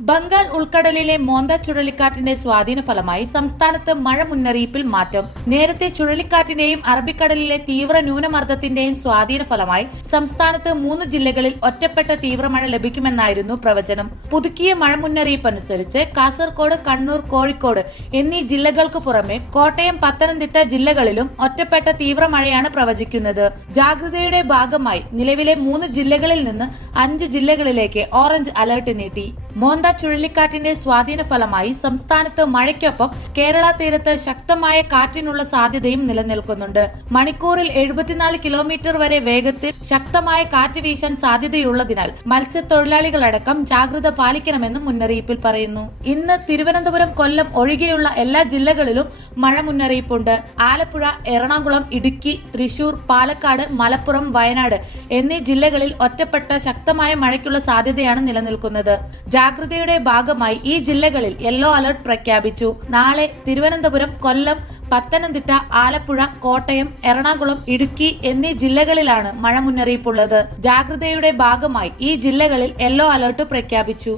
ബംഗാൾ ഉൾക്കടലിലെ മോന്ത ചുഴലിക്കാറ്റിന്റെ സ്വാധീന ഫലമായി സംസ്ഥാനത്ത് മഴ മുന്നറിയിപ്പിൽ മാറ്റം. നേരത്തെ ചുഴലിക്കാറ്റിന്റെയും അറബിക്കടലിലെ തീവ്ര ന്യൂനമർദ്ദത്തിന്റെയും സ്വാധീന ഫലമായി സംസ്ഥാനത്ത് മൂന്ന് ജില്ലകളിൽ ഒറ്റപ്പെട്ട തീവ്ര മഴ ലഭിക്കുമെന്നായിരുന്നു പ്രവചനം. പുതുക്കിയ മഴ മുന്നറിയിപ്പ് അനുസരിച്ച് കാസർകോട് കണ്ണൂർ കോഴിക്കോട് എന്നീ ജില്ലകൾക്ക് പുറമെ കോട്ടയം പത്തനംതിട്ട ജില്ലകളിലും ഒറ്റപ്പെട്ട തീവ്രമഴയാണ് പ്രവചിക്കുന്നത്. ജാഗ്രതയുടെ ഭാഗമായി നിലവിലെ മൂന്ന് ജില്ലകളിൽ നിന്ന് അഞ്ച് ജില്ലകളിലേക്ക് ഓറഞ്ച് അലർട്ട് നീട്ടി. മോന്ത ചുഴലിക്കാറ്റിന്റെ സ്വാധീന ഫലമായി സംസ്ഥാനത്ത് മഴയ്ക്കൊപ്പം കേരള തീരത്ത് ശക്തമായ കാറ്റിനുള്ള സാധ്യതയും നിലനിൽക്കുന്നുണ്ട്. മണിക്കൂറിൽ എഴുപത്തിനാല് കിലോമീറ്റർ വരെ വേഗത്തിൽ ശക്തമായ കാറ്റ് വീശാൻ സാധ്യതയുള്ളതിനാൽ മത്സ്യത്തൊഴിലാളികളടക്കം ജാഗ്രത പാലിക്കണമെന്നും മുന്നറിയിപ്പിൽ പറയുന്നു. ഇന്ന് തിരുവനന്തപുരം കൊല്ലം ഒഴികെയുള്ള എല്ലാ ജില്ലകളിലും മഴ മുന്നറിയിപ്പുണ്ട്. ആലപ്പുഴ എറണാകുളം ഇടുക്കി തൃശൂർ പാലക്കാട് മലപ്പുറം വയനാട് എന്നീ ജില്ലകളിൽ ഒറ്റപ്പെട്ട ശക്തമായ മഴയ്ക്കുള്ള സാധ്യതയാണ് നിലനിൽക്കുന്നത്. ജാഗ്രതയുടെ ഭാഗമായി ഈ ജില്ലകളിൽ യെല്ലോ അലർട്ട് പ്രഖ്യാപിച്ചു. നാളെ തിരുവനന്തപുരം കൊല്ലം പത്തനംതിട്ട ആലപ്പുഴ കോട്ടയം എറണാകുളം ഇടുക്കി എന്നീ ജില്ലകളിലാണ് മഴ മുന്നറിയിപ്പുള്ളത്. ജാഗ്രതയുടെ ഭാഗമായി ഈ ജില്ലകളിൽ യെല്ലോ അലർട്ട് പ്രഖ്യാപിച്ചു.